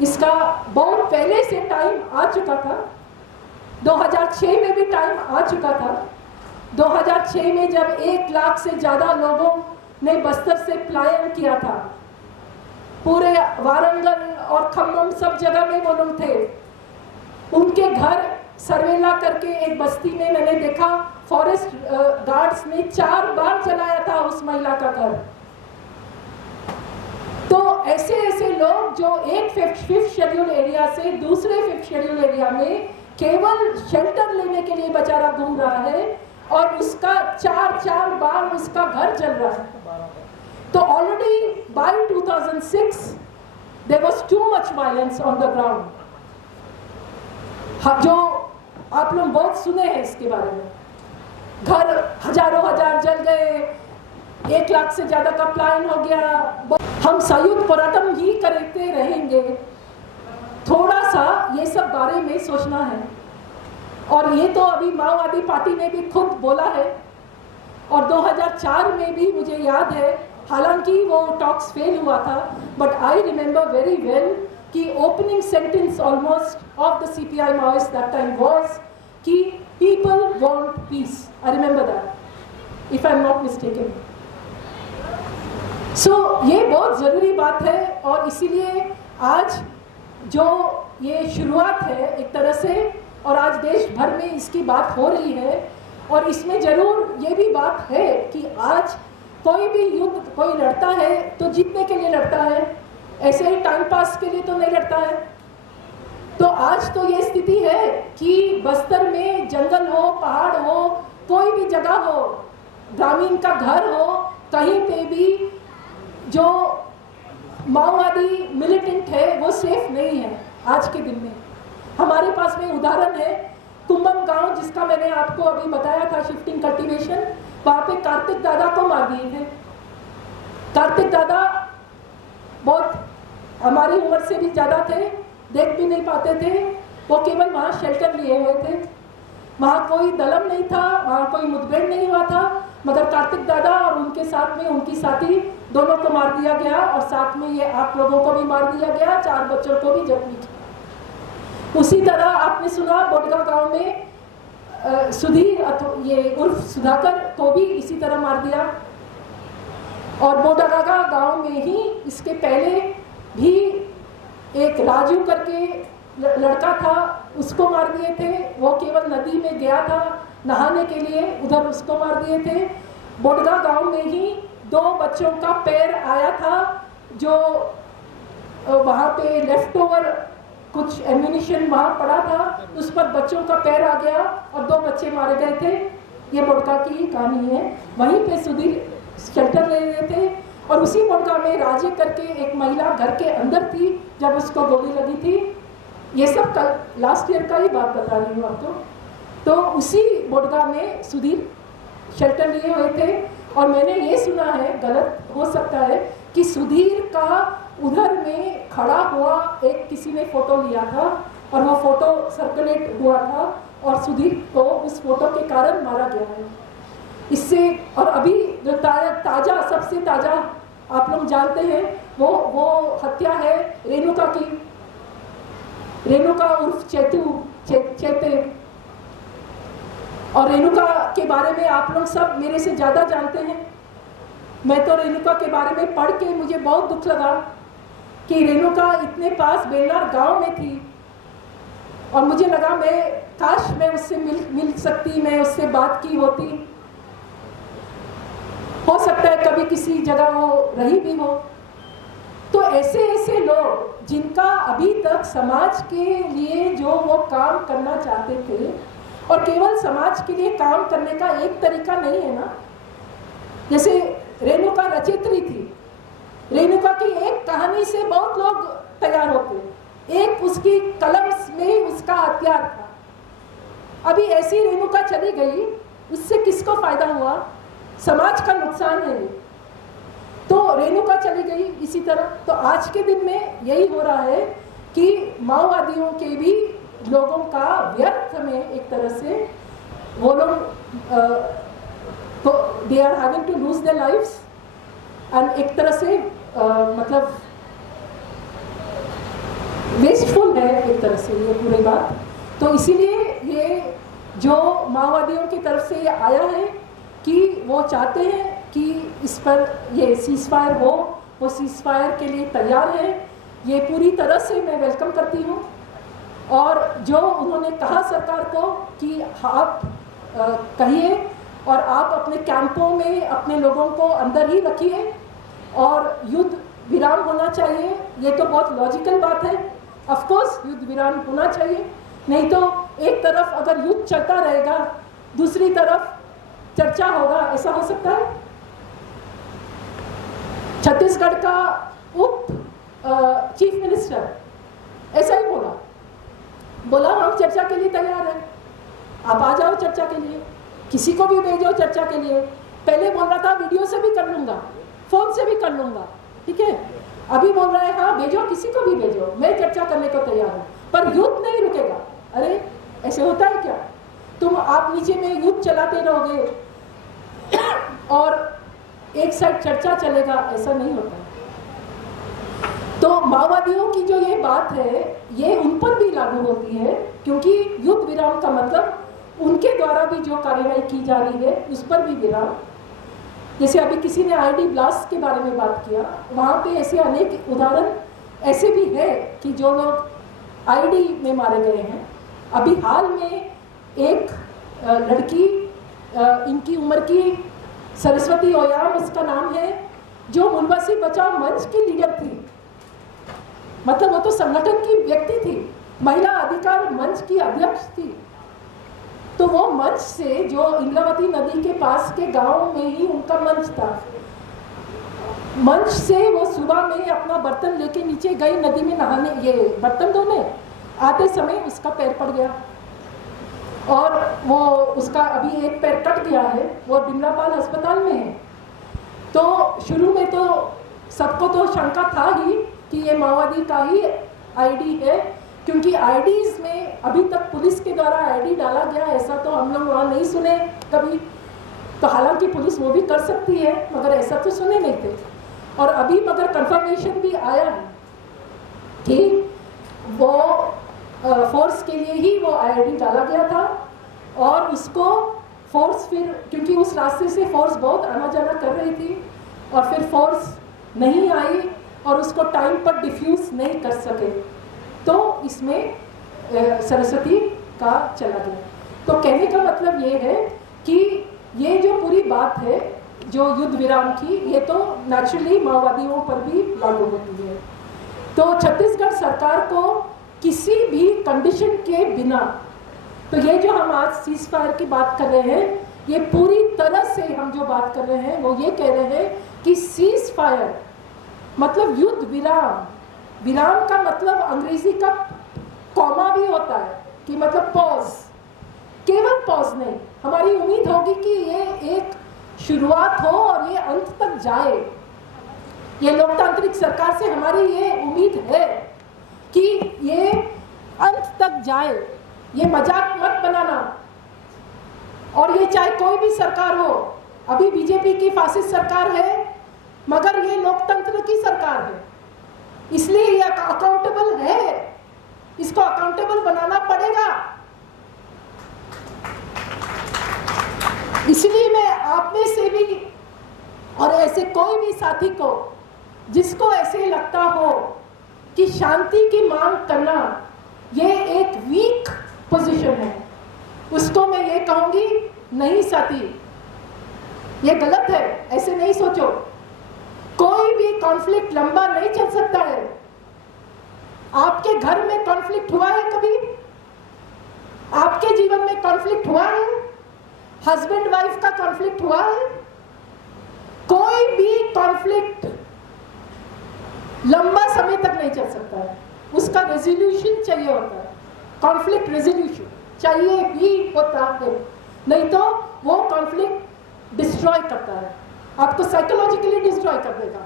इसका बहुत पहले से टाइम आ चुका था। 2006 में भी टाइम आ चुका था। 2006 में जब 1 लाख से ज्यादा लोगों ने बस्तर से पलायन किया था, पूरे वारंगल और खम्मम सब जगह में वो लोग थे। उनके घर सर्वेला करके एक बस्ती में मैंने देखा, फॉरेस्ट गार्ड्स ने 4 बार जलाया था उस महिला का घर। तो ऐसे ऐसे लोग जो एक 5th शेड्यूल एरिया से दूसरे 5th शेड्यूल एरिया में केवल शेल्टर लेने के लिए बेचारा घूम रहा है और उसका 4 बार उसका घर जल रहा है। तो already by 2006 there was too much violence on the ground. जो आप लोग बहुत सुने हैं इसके बारे में, घर हजारों हजार जल गए, 1 लाख से ज़्यादा का प्लान हो गया। हम संयुक्त पोराटम ही करते रहेंगे। थोड़ा सा ये सब बारे में सोचना है। और ये तो अभी माओवादी पार्टी ने भी खुद बोला है, और 2004 में भी मुझे याद है, हालांकि वो टॉक्स फेल हुआ था, but I remember very well कि opening sentence almost of the CPI Maoist that time was कि people want peace. I remember that, if I am not mistaken. सो ये बहुत ज़रूरी बात है, और इसीलिए आज जो ये शुरुआत है एक तरह से, और आज देश भर में इसकी बात हो रही है, और इसमें ज़रूर ये भी बात है कि आज कोई भी युद्ध कोई लड़ता है तो जीतने के लिए लड़ता है, ऐसे ही टाइम पास के लिए तो नहीं लड़ता है। तो आज तो ये स्थिति है कि बस्तर में जंगल हो, पहाड़ हो, कोई भी जगह हो, ग्रामीण का घर हो, कहीं पे भी जो माओवादी मिलिटेंट है वो सेफ नहीं है आज के दिन में। हमारे पास में उदाहरण है कुंभम गांव, जिसका मैंने आपको अभी बताया था, शिफ्टिंग कल्टीवेशन, वहाँ पे कार्तिक दादा को मार दिए थे। कार्तिक दादा बहुत हमारी उम्र से भी ज़्यादा थे, देख भी नहीं पाते थे, वो केवल वहाँ शेल्टर लिए हुए थे, वहाँ कोई दलम नहीं था, वहाँ कोई मुठभेड़ नहीं हुआ था, मगर कार्तिक दादा और उनके साथ में उनकी साथी दोनों को मार दिया गया, और साथ में ये आप लोगों को भी मार दिया गया, 4 बच्चों को भी जख्मी किया। उसी तरह आपने सुना बोडगा गांव में सुधीर ये उर्फ सुधाकर को भी इसी तरह मार दिया, और बोडगा गांव में ही इसके पहले भी एक राजू करके लड़का था, उसको मार दिए थे। वो केवल नदी में गया था नहाने के लिए, उधर उसको मार दिए थे। बोडगा गांव में ही 2 बच्चों का पैर आया था, जो वहाँ पे लेफ्ट ओवर कुछ एम्यूनिशन वहाँ पड़ा था, उस पर बच्चों का पैर आ गया और 2 बच्चे मारे गए थे। ये बोडगा की ही कहानी है। वहीं पे सुधीर शेल्टर ले रहे थे, और उसी बोडगा में राजे करके एक महिला घर के अंदर थी जब उसको गोली लगी थी। ये सब कल लास्ट ईयर का ही बात बता रही हूँ आपको। तो उसी बोडगा में सुधीर शेल्टर लिए हुए थे, और मैंने ये सुना है, गलत हो सकता है, कि सुधीर का उधर में खड़ा हुआ एक किसी ने फोटो लिया था, और वो फोटो सर्कुलेट हुआ था, और सुधीर को उस फोटो के कारण मारा गया है। इससे और अभी जो ताजा सबसे ताजा आप लोग जानते हैं, वो हत्या है रेणुका की, रेणुका उर्फ चेते। और रेणुका के बारे में आप लोग सब मेरे से ज़्यादा जानते हैं। मैं तो रेणुका के बारे में पढ़ के मुझे बहुत दुख लगा कि रेणुका इतने पास बेलनार गांव में थी, और मुझे लगा मैं काश मैं उससे मिल सकती, मैं उससे बात की होती। हो सकता है कभी किसी जगह वो रही भी हो। तो ऐसे लोग जिनका अभी तक समाज के लिए जो वो काम करना चाहते थे, और केवल समाज के लिए काम करने का एक तरीका नहीं है ना, जैसे रेणुका रचयित्री थी, रेणुका की एक कहानी से बहुत लोग तैयार होते हैं, एक उसकी कलम में उसका हथियार था। अभी ऐसी रेणुका चली गई, उससे किसको फायदा हुआ? समाज का नुकसान है। तो रेणुका चली गई इसी तरह। तो आज के दिन में यही हो रहा है कि माओवादियों के भी लोगों का व्यर्थ में एक तरह से वो लोग they are having to lose their lives, and एक तरह से मतलब वेस्टफुल है एक तरह से ये पूरी बात। तो इसीलिए ये जो माओवादियों की तरफ से ये आया है कि वो चाहते हैं कि इस पर ये सीज़फायर हो, वो सीज़फायर के लिए तैयार है। ये पूरी तरह से मैं वेलकम करती हूँ। और जो उन्होंने कहा सरकार को कि आप कहिए, और आप अपने कैंपों में अपने लोगों को अंदर ही रखिए, और युद्ध विराम होना चाहिए, ये तो बहुत लॉजिकल बात है। ऑफ कोर्स युद्ध विराम होना चाहिए, नहीं तो एक तरफ अगर युद्ध चलता रहेगा, दूसरी तरफ चर्चा होगा, ऐसा हो सकता है? छत्तीसगढ़ का उप चीफ मिनिस्टर ऐसा ही बोला हम चर्चा के लिए तैयार हैं, आप आ जाओ चर्चा के लिए, किसी को भी भेजो चर्चा के लिए। पहले बोल रहा था वीडियो से भी कर लूंगा, फोन से भी कर लूंगा, ठीक है, अभी बोल रहा है हाँ भेजो, किसी को भी भेजो, मैं चर्चा करने को तैयार हूँ, पर युद्ध नहीं रुकेगा। अरे ऐसे होता है क्या? तुम आप नीचे में युद्ध चलाते रहोगे और एक साइड चर्चा चलेगा, ऐसा नहीं होता। तो माओवादियों की जो ये बात है ये उन पर भी लागू होती है, क्योंकि युद्ध विराम का मतलब उनके द्वारा भी जो कार्रवाई की जा रही है उस पर भी विराम। जैसे अभी किसी ने आईडी ब्लास्ट के बारे में बात किया, वहाँ पे ऐसे अनेक उदाहरण ऐसे भी है कि जो लोग आईडी में मारे गए हैं। अभी हाल में एक लड़की, इनकी उम्र की सरस्वती ओयाम उसका नाम है, जो मुनवासी बचाओ मंच की लीडर थी, मतलब वो तो संगठन की व्यक्ति थी, महिला अधिकार मंच की अध्यक्ष थी। तो वो मंच से, जो इंद्रावती नदी के पास के गांव में ही उनका मंच था, मंच से वो सुबह में अपना बर्तन लेके नीचे गई नदी में नहाने, ये बर्तन धोने, आते समय उसका पैर पड़ गया और वो उसका अभी एक पैर कट गया है, वो डिमलापाल अस्पताल में है। तो शुरू में तो सबको तो शंका था ही कि ये माओवादी का ही आईडी है, क्योंकि आईडीज में अभी तक पुलिस के द्वारा आईडी डाला गया ऐसा तो हम लोग वहाँ नहीं सुने कभी। तो हालांकि पुलिस वो भी कर सकती है, मगर ऐसा तो सुने नहीं थे। और अभी मगर कंफर्मेशन भी आया है कि वो फोर्स के लिए ही वो आईडी डाला गया था, और उसको फोर्स फिर, क्योंकि उस रास्ते से फोर्स बहुत आना जाना कर रही थी और फिर फोर्स नहीं आई और उसको टाइम पर डिफ्यूज नहीं कर सके, तो इसमें सरस्वती का चला गया। तो कहने का मतलब ये है कि ये जो पूरी बात है जो युद्ध विराम की, ये तो नेचुरली माओवादियों पर भी लागू होती है। तो छत्तीसगढ़ सरकार को किसी भी कंडीशन के बिना, तो ये जो हम आज सीज फायर की बात कर रहे हैं, ये पूरी तरह से हम जो बात कर रहे हैं वो ये कह रहे हैं कि सीज फायर मतलब युद्ध विराम। विराम का मतलब अंग्रेजी का कॉमा भी होता है कि मतलब पॉज, केवल पॉज नहीं। हमारी उम्मीद होगी कि ये एक शुरुआत हो और ये अंत तक जाए। ये लोकतांत्रिक सरकार से हमारी ये उम्मीद है कि ये अंत तक जाए, ये मजाक मत बनाना। और ये चाहे कोई भी सरकार हो, अभी बीजेपी की फासिस्ट सरकार है, मगर ये लोकतंत्र की सरकार है, इसलिए ये अकाउंटेबल है, इसको अकाउंटेबल बनाना पड़ेगा। इसलिए मैं आप में से भी और ऐसे कोई भी साथी को जिसको ऐसे लगता हो कि शांति की मांग करना ये एक वीक पोजीशन है, उसको मैं ये कहूंगी, नहीं साथी, ये गलत है, ऐसे नहीं सोचो। कोई भी कॉन्फ्लिक्ट लंबा नहीं चल सकता है। आपके घर में कॉन्फ्लिक्ट हुआ है कभी? आपके जीवन में कॉन्फ्लिक्ट हुआ है? हस्बैंड वाइफ का कॉन्फ्लिक्ट हुआ है? कोई भी कॉन्फ्लिक्ट लंबा समय तक नहीं चल सकता है, उसका रेजोल्यूशन चाहिए होता है। कॉन्फ्लिक्ट रेजोल्यूशन चाहिए भी होता है, नहीं तो वो कॉन्फ्लिक्ट डिस्ट्रॉय करता है, आपको साइकोलॉजिकली डिस्ट्रॉय कर देगा,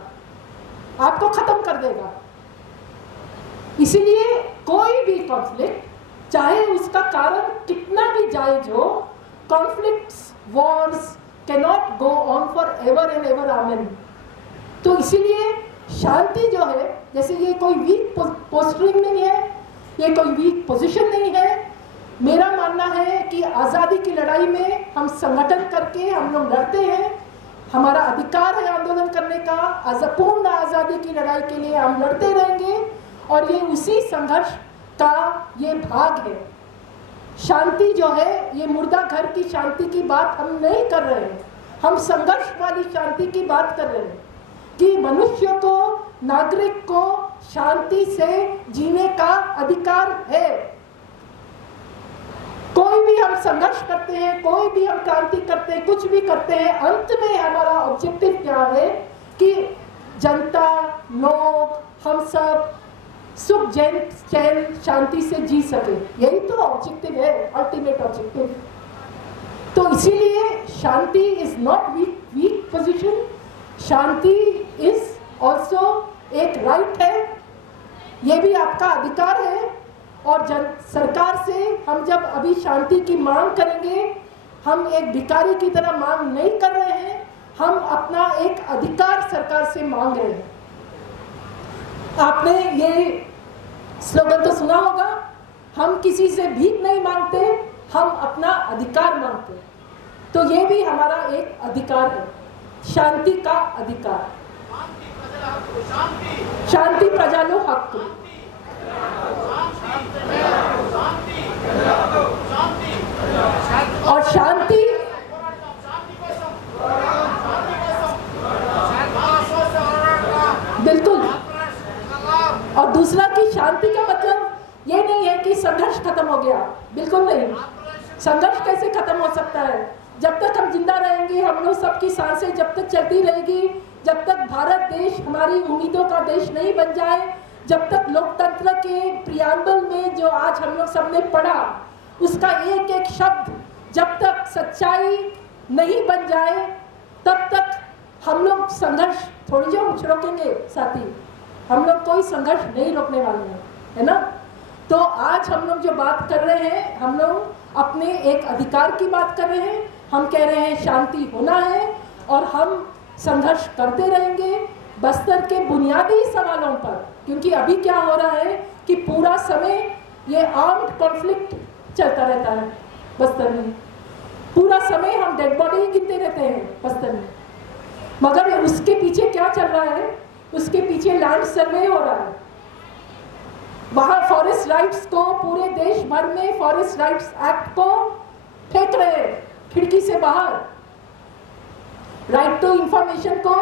आपको खत्म कर देगा। इसीलिए कोई भी कॉन्फ्लिक्ट, चाहे उसका कारण कितना भी जायज हो, conflicts, wars cannot go on for ever and ever, amen. तो इसीलिए शांति जो है, जैसे ये कोई वीक पोस्टरिंग नहीं है, ये कोई वीक पोजीशन नहीं है। मेरा मानना है कि आज़ादी की लड़ाई में हम संगठन करके हम लोग लड़ते हैं, हमारा अधिकार है आंदोलन करने का, पूर्ण आज़ादी की लड़ाई के लिए हम लड़ते रहेंगे, और ये उसी संघर्ष का ये भाग है। शांति जो है, ये मुर्दा घर की शांति की बात हम नहीं कर रहे हैं, हम संघर्ष वाली शांति की बात कर रहे हैं कि मनुष्य को, नागरिक को शांति से जीने का अधिकार है। कोई भी हम संघर्ष करते हैं, कोई भी हम क्रांति करते हैं, कुछ भी करते हैं, अंत में हमारा ऑब्जेक्टिव क्या है कि जनता, लोग, हम सब सुख चैन शांति से जी सके। यही तो ऑब्जेक्टिव है, अल्टीमेट ऑब्जेक्टिव। तो इसीलिए शांति इज नॉट वीक पोजीशन, शांति इज ऑल्सो एक राइट है, ये भी आपका अधिकार है। और सरकार से हम जब अभी शांति की मांग करेंगे, हम एक भिखारी की तरह मांग नहीं कर रहे हैं, हम अपना एक अधिकार सरकार से मांग रहे हैं। आपने ये स्लोगन तो सुना होगा, हम किसी से भीख नहीं मांगते, हम अपना अधिकार मांगते। तो ये भी हमारा एक अधिकार है, शांति का अधिकार। शांति प्रजालो हक्कु। और शांति बिल्कुल। और दूसरा कि शांति का मतलब ये नहीं है कि संघर्ष खत्म हो गया, बिल्कुल नहीं। संघर्ष कैसे खत्म हो सकता है? जब तक हम जिंदा रहेंगे, हम लोग सबकी सांसें जब तक चलती रहेगी, जब तक भारत देश हमारी उम्मीदों का देश नहीं बन जाए, जब तक लोकतंत्र के प्रियम्बल में जो आज हम लोग सबने पढ़ा, उसका एक एक शब्द जब तक सच्चाई नहीं बन जाए, तब तक हम लोग संघर्ष थोड़ी जो रोकेंगे साथी, हम लोग कोई संघर्ष नहीं रोकने वाले हैं, है ना। तो आज हम लोग जो बात कर रहे हैं, हम लोग अपने एक अधिकार की बात कर रहे हैं। हम कह रहे हैं शांति होना है और हम संघर्ष करते रहेंगे बस्तर के बुनियादी सवालों पर, क्योंकि अभी क्या हो रहा है कि पूरा समय ये आर्म्ड कॉन्फ्लिक्ट चलता रहता है बस्तर में। पूरा समय हम डेड बॉडी ही गिनते रहते हैं बस्तर में, मगर उसके पीछे क्या चल रहा है? उसके पीछे लैंड सर्वे हो रहा है। वहां फॉरेस्ट राइट्स को, पूरे देश भर में फॉरेस्ट राइट्स एक्ट को फेंक रहे हैं खिड़की से बाहर। राइट टू इंफॉर्मेशन को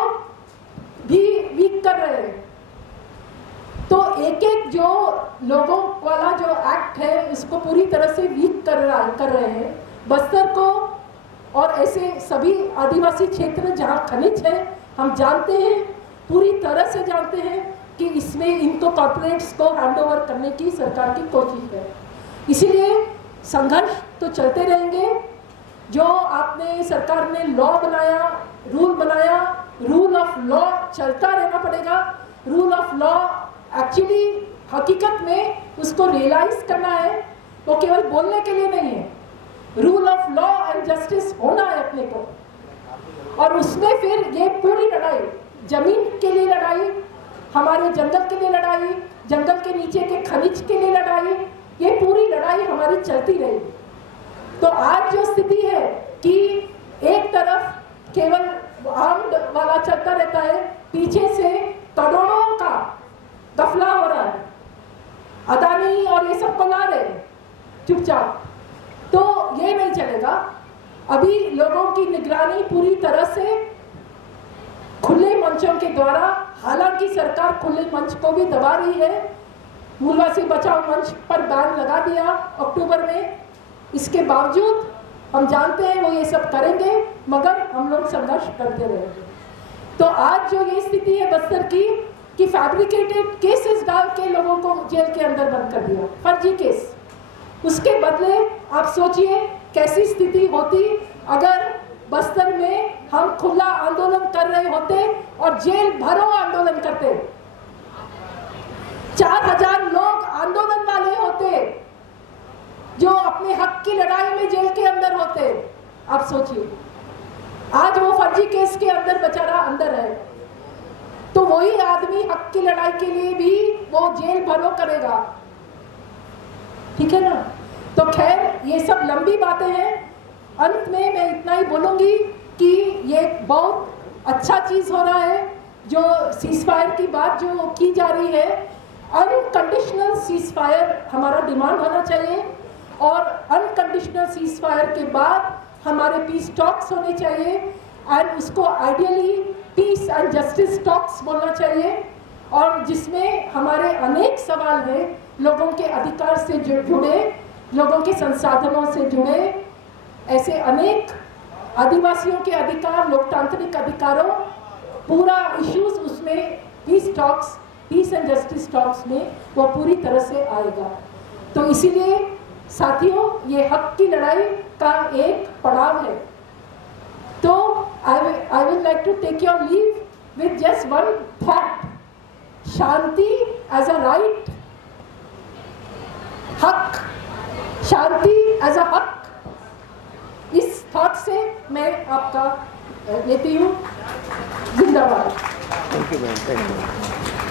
भी वीक कर रहे हैं। तो एक एक जो लोगों वाला जो एक्ट है, इसको पूरी तरह से वीक कर रहे हैं बस्तर को। और ऐसे सभी आदिवासी क्षेत्र जहां खनिज है, हम जानते हैं, पूरी तरह से जानते हैं कि इसमें इनको कॉर्पोरेट्स को हैंडओवर करने की सरकार की कोशिश है। इसीलिए संघर्ष तो चलते रहेंगे। जो आपने सरकार ने लॉ बनाया, रूल बनाया, रूल ऑफ लॉ चलता रहना पड़ेगा। रूल ऑफ लॉ एक्चुअली हकीकत में उसको रियलाइज करना है, वो केवल बोलने के लिए नहीं है। Rule of law and justice होना है अपने को, और उसमें फिर ये पूरी लड़ाई, जमीन के लिए लड़ाई, हमारे जंगल के लिए लड़ाई, जंगल के नीचे के खनिज के लिए लड़ाई, ये पूरी लड़ाई हमारी चलती रहेगी। तो आज जो स्थिति है कि एक तरफ केवल आर्म्ड वाला चलता रहता है, पीछे से करोड़ों का गफला हो रहा है, अदानी और ये सब को ला रहे हैं चुपचाप, तो ये नहीं चलेगा। अभी लोगों की निगरानी पूरी तरह से खुले मंचों के द्वारा, हालांकि सरकार खुले मंच को भी दबा रही है। मूलवासी बचाओ मंच पर बैन लगा दिया अक्टूबर में, इसके बावजूद हम जानते हैं वो ये सब करेंगे, मगर हम लोग संघर्ष करते रहेंगे। तो आज जो ये स्थिति है बस्तर की कि फैब्रिकेटेड केसेस डाल के लोगों को जेल के अंदर बंद कर दिया, फर्जी केस। उसके बदले आप सोचिए कैसी स्थिति होती अगर बस्तर में हम खुला आंदोलन कर रहे होते और जेल भरो आंदोलन करते। 4000 लोग आंदोलन वाले होते जो अपने हक की लड़ाई में जेल के अंदर होते। आप सोचिए, आज वो फर्जी केस के अंदर बेचारा अंदर है, तो वही आदमी हक की लड़ाई के लिए भी वो जेल भरो करेगा, ठीक है ना। तो खैर ये सब लंबी बातें हैं। अंत में मैं इतना ही बोलूंगी कि ये बहुत अच्छा चीज हो रहा है, जो सीजफायर की बात जो की जा रही है, अनकंडीशनल सीजफायर हमारा डिमांड होना चाहिए। और अनकंडीशनल सीजफायर के बाद हमारे पीस टॉक्स होने चाहिए, एंड उसको ideally peace and justice talks बोलना चाहिए, और जिसमें हमारे अनेक सवाल हैं, लोगों के अधिकार से जुड़े, लोगों के संसाधनों से जुड़े, ऐसे अनेक आदिवासियों के अधिकार, लोकतांत्रिक अधिकारों, पूरा इश्यूज उसमें peace talks, peace and justice talks में वो पूरी तरह से आएगा। तो इसीलिए साथियों, ये हक की लड़ाई का एक पड़ाव है। तो I will like to take your leave with just one thought, शांति एज अ राइट, हक, शांति एज अ हक। इस थॉट से मैं आपका लेती हूँ। जिंदाबाद। Thank you ma'am, thank you.